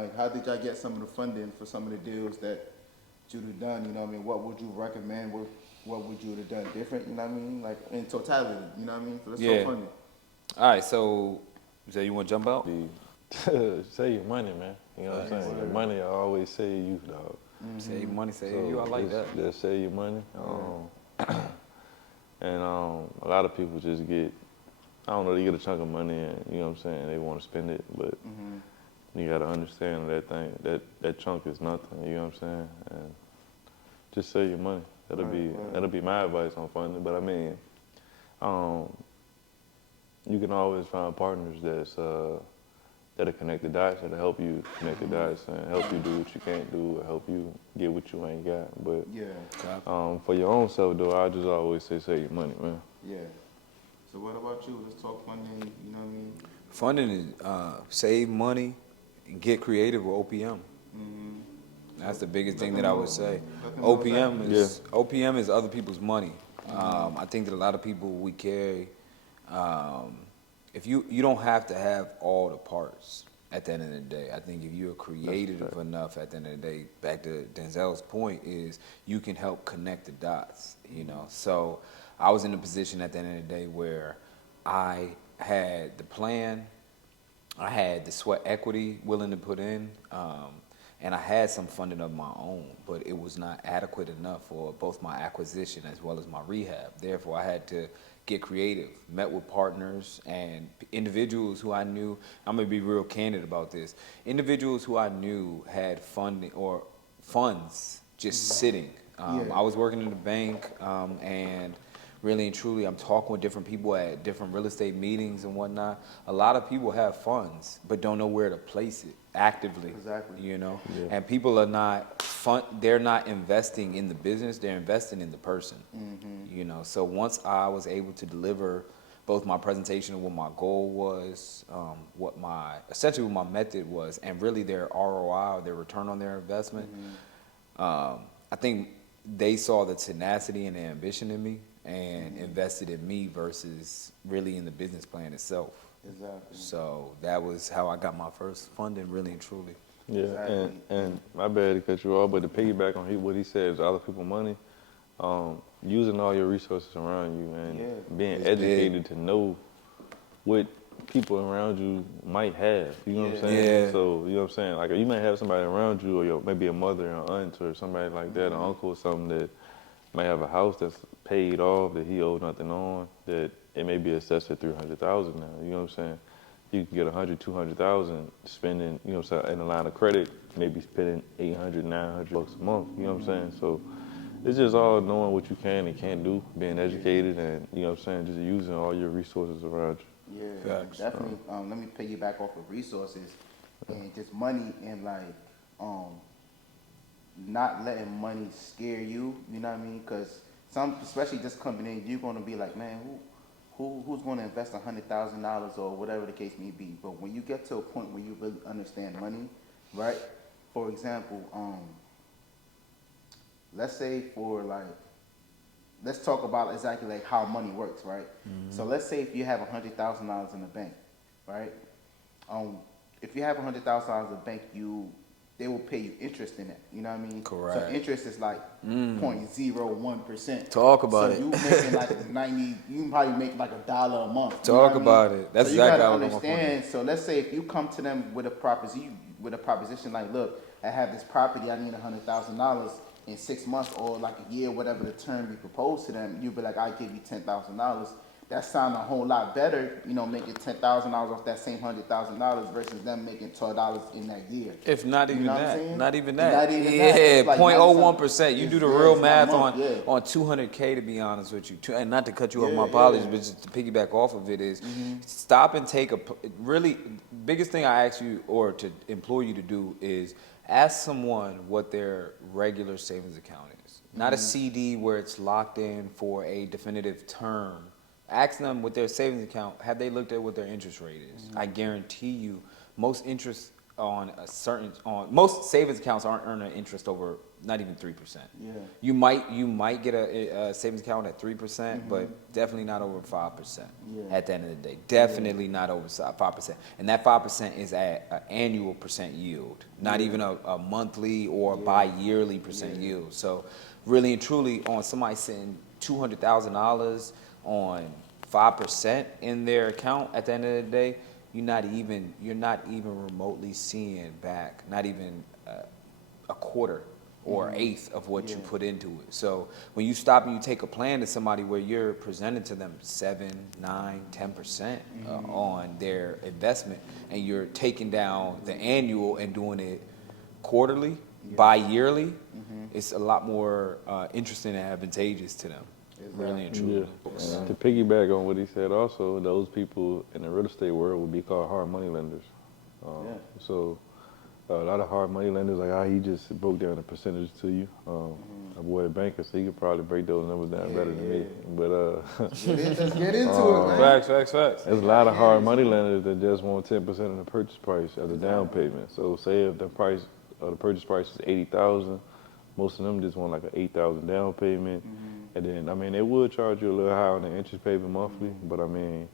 like, how did y'all get some of the funding for some of the deals that you'd have done? You know what I mean? What would you recommend? What would you have done different? You know what I mean? Like in totality. You know what I mean? So let's talk funding. All right, so you want to jump out? Save your money, man. You know what I'm saying? Your money, I always save you, dog. Save money, save you. I like that. Just save your money. And a lot of people just get, I don't know, they get a chunk of money and, you know what I'm saying, they want to spend it, but you got to understand that chunk is nothing, you know what I'm saying? And just save your money. That'll be my advice on funding. But I mean, you can always find partners that'll connect the dots, that'll help you connect the dots and help you do what you can't do, or help you get what you ain't got. But for your own self, though, I just always say save your money, man. Yeah. So what about you? Let's talk funding. You know what I mean? Funding is save money and get creative with OPM. That's the biggest thing that I would say. OPM is other people's money. I think that a lot of people we carry. If you don't have to have all the parts at the end of the day. I think if you're creative enough at the end of the day, back to Denzel's point, is you can help connect the dots, you know. So I was in a position at the end of the day where I had the plan, I had the sweat equity willing to put in, and I had some funding of my own, but it was not adequate enough for both my acquisition as well as my rehab. Therefore, I had to get creative, met with partners and individuals who I knew, I'm gonna be real candid about this, individuals who I knew had funding or funds just sitting. I was working in the bank, and really and truly, I'm talking with different people at different real estate meetings and whatnot. A lot of people have funds, but don't know where to place it actively. Exactly. You know, and people are not they're not investing in the business; they're investing in the person. You know, so once I was able to deliver both my presentation of what my goal was, what my method was, and really their ROI, or their return on their investment, I think they saw the tenacity and the ambition in me and invested in me versus really in the business plan itself. Exactly. So that was how I got my first funding, really and truly. Yeah, Exactly. and my bad to cut you off, but to piggyback on what he said is other people's money, using all your resources around you and being educated to know what people around you might have. You know what I'm saying? So, you know what I'm saying? Like, you might have somebody around you, or maybe a mother or aunt or somebody like that, an uncle or something that might have a house that's paid off, that he owed nothing on, that it may be assessed at $300,000 now. You know what I'm saying? You can get $100,000, $200,000 spending, you know what I'm saying, in a line of credit, maybe spending $800, $900 a month. You know what I'm saying? So it's just all knowing what you can and can't do, being educated, and, you know what I'm saying, just using all your resources around you. Yeah, definitely. Let me piggyback off of resources and just money, and like not letting money scare you. You know what I mean? Because some, especially just coming in, you're gonna be like, man, who's gonna invest $100,000 or whatever the case may be. But when you get to a point where you really understand money, right? For example, let's say let's talk about exactly like how money works, right? So let's say if you have $100,000 in the bank, right? If you have $100,000 in the bank, they will pay you interest in it. You know what I mean? Correct. So interest is like 0.01%. Talk about it. So you making like 90. You can probably make like $1 a month. Talk about it. That's so exactly how I understand. So let's say if you come to them with a proposition like, look, I have this property, I need $100,000 in 6 months or like a year, whatever the term you propose to them, you'll be like, I give you $10,000. That sounds a whole lot better, you know, making $10,000 off that same $100,000 versus them making $12 in that year. If not even that, not even that. Not even yeah, that. Like 0.01%. You do the real math on month, on $200K, to be honest with you. And not to cut you off, my apologies, but just to piggyback off of it is stop and take really biggest thing I ask you or to implore you to do is ask someone what their regular savings account is. Not a CD where it's locked in for a definitive term. Ask them with their savings account, have they looked at what their interest rate is? I guarantee you most interest on most savings accounts aren't earning interest over not even 3%. Yeah. You might get a savings account at 3%, but definitely not over 5%. Yeah. At the end of the day, definitely not over 5%. And that 5% is at an annual percent yield, not even a monthly or bi-yearly percent yield. So, really and truly, on somebody sitting $200,000 on 5% in their account at the end of the day, you're not even remotely seeing back, not even a quarter or eighth of what you put into it. So when you stop and you take a plan to somebody where you're presenting to them 7, 9, 10% on their investment, and you're taking down the annual and doing it quarterly, bi-yearly, it's a lot more interesting and advantageous to them. Really and truly. Yeah. To piggyback on what he said also, those people in the real estate world would be called hard money lenders. So a lot of hard money lenders, like how he just broke down the percentage to you. A boy a banker, so he could probably break those numbers down better than me. But let's get into it, man. Facts. There's a lot of hard money lenders that just want 10% of the purchase price as a down payment. So say if the purchase price is $80,000, most of them just want like an $8,000 down payment. And then, I mean, they would charge you a little higher on the interest payment monthly, but I mean,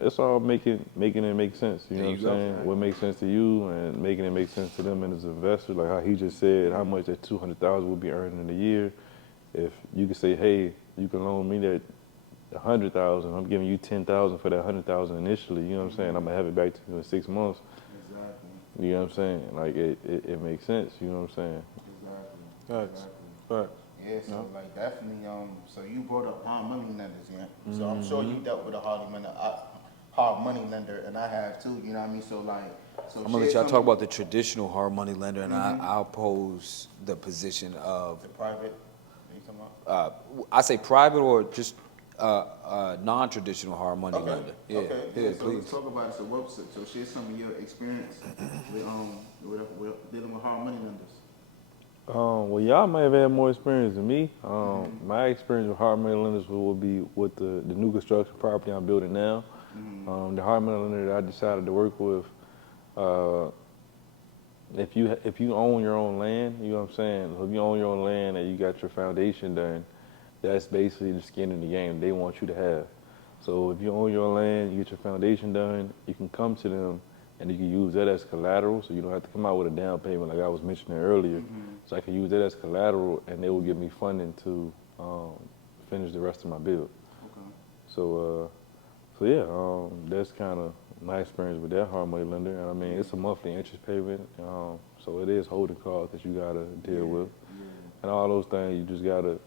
it's all making it make sense. You know what I'm saying? What makes sense to you and making it make sense to them and as an investor, like how he just said, how much that $200,000 will be earning in a year. If you could say, hey, you can loan me that $100,000, I'm giving you $10,000 for that $100,000 initially. You know what I'm saying? I'm gonna have it back to you in 6 months. Exactly. You know what I'm saying? Like it makes sense. You know what I'm saying? Exactly. Right. Yeah, so like definitely, so you brought up hard money lenders, yeah. So I'm sure you dealt with a hard money lender, and I have too. You know what I mean? So like, I'm gonna let y'all talk about the traditional hard money lender, and I'll pose the position of the private. You talking about? I say private or just non-traditional hard money lender. Yeah, Okay. yeah, So please. let's talk about it. So share some of your experience with dealing with hard money lenders. Well, y'all may have had more experience than me. My experience with hard money lenders will be with the new construction property I'm building now. The hard money lender that I decided to work with, if you own your own land, you know what I'm saying? If you own your own land and you got your foundation done, that's basically the skin in the game they want you to have. So if you own your own land, you get your foundation done, you can come to them and you can use that as collateral, so you don't have to come out with a down payment like I was mentioning earlier. So I can use that as collateral, and they will give me funding to finish the rest of my build. Okay. So yeah, that's kind of my experience with that hard money lender. And I mean, it's a monthly interest payment, so it is holding costs that you gotta deal with, and all those things. You just gotta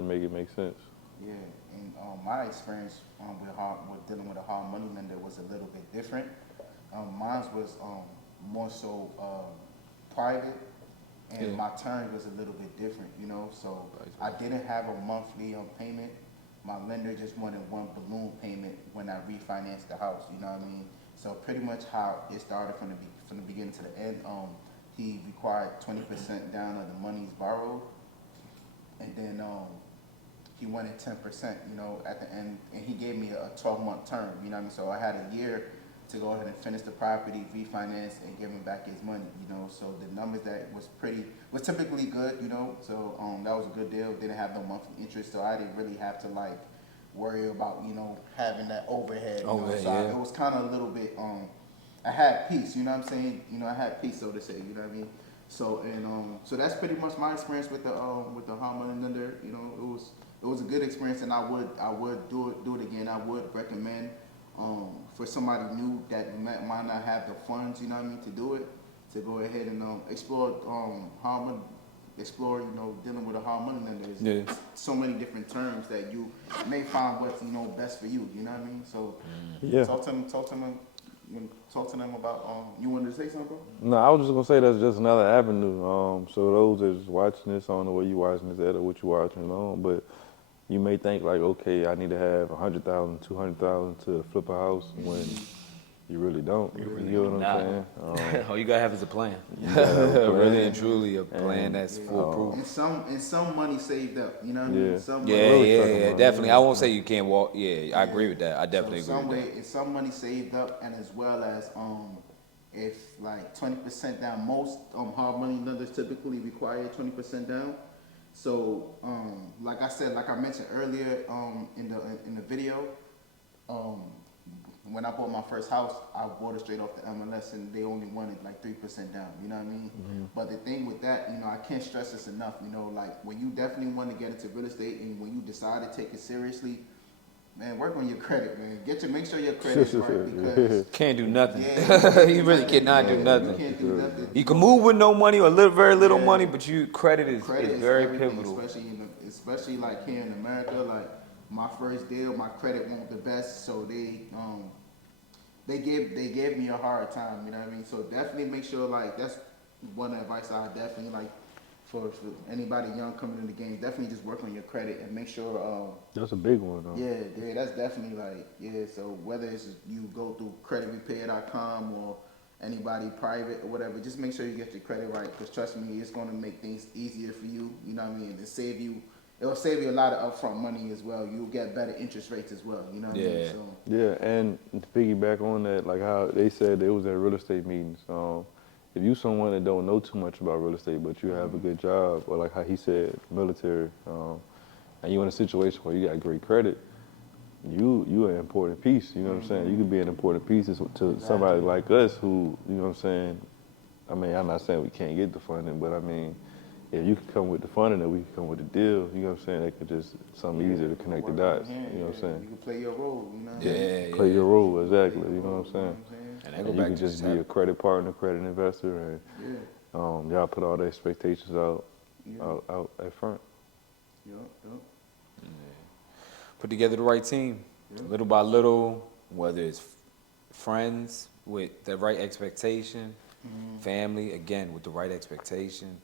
make it make sense. Yeah, and my experience with dealing with a hard money lender was a little bit different. Mine was more so private, and my term was a little bit different, you know. So I didn't have a monthly payment. My lender just wanted one balloon payment when I refinanced the house, you know what I mean? So pretty much how it started from the beginning to the end. He required 20% down of the monies borrowed, and then he wanted 10%, you know, at the end, and he gave me a 12-month term, you know what I mean? So I had a year to go ahead and finish the property, refinance, and give him back his money, you know. So the numbers that was typically good, you know. So that was a good deal. Didn't have no monthly interest, so I didn't really have to like worry about, you know, having that overhead. You know? So it was kind of a little bit. I had peace, you know what I'm saying. You know, I had peace, so to say. You know what I mean. So and so that's pretty much my experience with the hard money lender. You know, it was a good experience, and I would do it again. I would recommend. For somebody new that might not have the funds, you know what I mean, to do it, to go ahead and explore, you know, dealing with a hard money lender. There's so many different terms that you may find what's, you know, best for you. You know what I mean? So talk to them about. You wanted to say something, bro? No, I was just gonna say that's just another avenue. So those that's watching this, I don't know where you watching this at or what you watching on, but you may think like, okay, I need to have $100,000, $200,000 to flip a house when you really don't. You know what I'm saying? All you gotta have is a plan. Really and truly a plan that's foolproof. And some money saved up. You know what I mean? Some definitely. I won't say you can't walk. Yeah, I agree with that. I definitely agree with that. And some money saved up, and as well as if like 20% down, most hard money lenders typically require 20% down. So like I said, like I mentioned earlier in the video, when I bought my first house, I bought it straight off the MLS, and they only wanted like 3% down. You know what I mean? But the thing with that, you know, I can't stress this enough. You know, like when you definitely want to get into real estate, and when you decide to take it seriously, man, work on your credit, man. Make sure your credit is right, because can't do nothing. yeah, You really cannot do nothing. You can't do nothing. You can move with no money or very little money, but credit is very everything, pivotal. especially like here in America. Like my first deal, my credit wasn't the best, so they gave me a hard time. You know what I mean? So definitely make sure, like, that's one advice I definitely like for anybody young coming in the game. Definitely just work on your credit and make sure. That's a big one, though. Yeah, that's definitely like, yeah. So whether it's you go through creditrepair.com or anybody private or whatever, just make sure you get your credit right, because trust me, it's going to make things easier for you. You know what I mean? It'll save you a lot of upfront money as well. You'll get better interest rates as well. You know what I mean? So, yeah, and to piggyback on that, like how they said they was at real estate meetings. If you someone that don't know too much about real estate, but you have a good job, or like how he said, military, and you in a situation where you got great credit, you an important piece. You know what I'm saying? You could be an important piece to somebody like us who, you know what I'm saying? I mean, I'm not saying we can't get the funding, but I mean, if you can come with the funding and we can come with the deal, you know what I'm saying? That could just something easier to connect the dots. You know what I'm saying? You can play your role. You know? Play your role, exactly. You know what I'm saying? And you can just be a credit partner, credit investor, and y'all put all the expectations out at front. Put together the right team, little by little, whether it's friends with the right expectation, family, again, with the right expectation,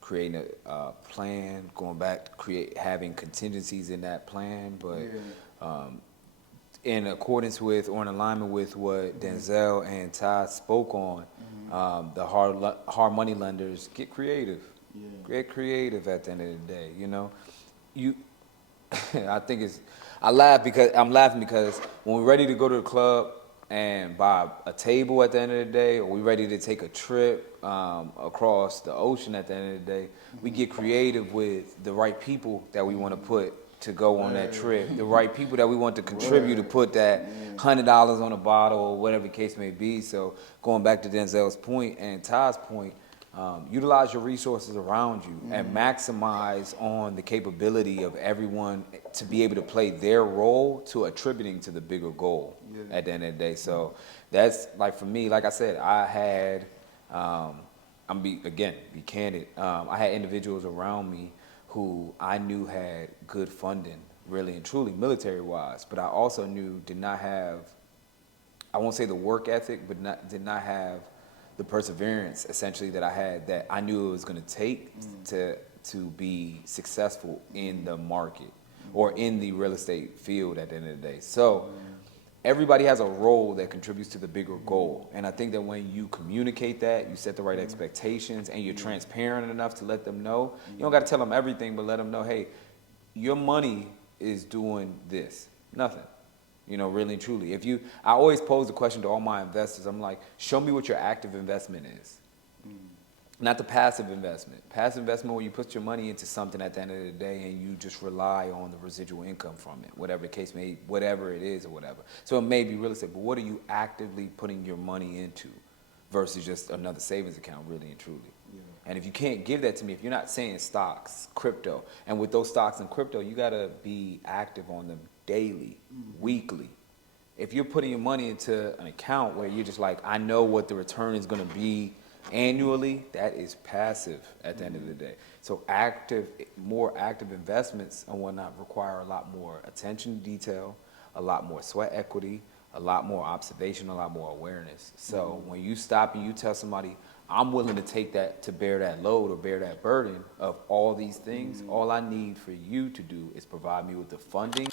creating a plan, going back to having contingencies in that plan, but in accordance with or in alignment with what Denzel and Ty spoke on, the hard money lenders, get creative. Get creative at the end of the day. You know, I'm laughing because when we're ready to go to the club and buy a table at the end of the day, or we're ready to take a trip across the ocean at the end of the day, we get creative with the right people that we want to put to go on that trip, the right people that we want to contribute to put that $100 on a bottle or whatever the case may be. So going back to Denzel's point and Ty's point, utilize your resources around you and maximize on the capability of everyone to be able to play their role to attributing to the bigger goal at the end of the day. So that's like, for me, like I said, I had, be candid. I had individuals around me who I knew had good funding, really and truly, military-wise, but I also knew did not have, I won't say the work ethic, but did not have the perseverance, essentially, that I had, that I knew it was going to take to be successful in the market or in the real estate field at the end of the day. So everybody has a role that contributes to the bigger goal. And I think that when you communicate that, you set the right expectations, and you're transparent enough to let them know, you don't got to tell them everything, but let them know, hey, your money is doing this, nothing. You know, really and truly. I always pose the question to all my investors. I'm like, show me what your active investment is. Not the passive investment. Passive investment, where you put your money into something at the end of the day and you just rely on the residual income from it, whatever the case may, whatever it is or whatever. So it may be real estate, but what are you actively putting your money into versus just another savings account, really and truly? And if you can't give that to me, if you're not saying stocks, crypto, and with those stocks and crypto, you got to be active on them daily, weekly. If you're putting your money into an account where you're just like, I know what the return is going to be annually, that is passive at the end of the day. So more active investments and whatnot require a lot more attention to detail, a lot more sweat equity, a lot more observation, a lot more awareness. So when you stop and you tell somebody, I'm willing to take that, to bear that load or bear that burden of all these things, all I need for you to do is provide me with the funding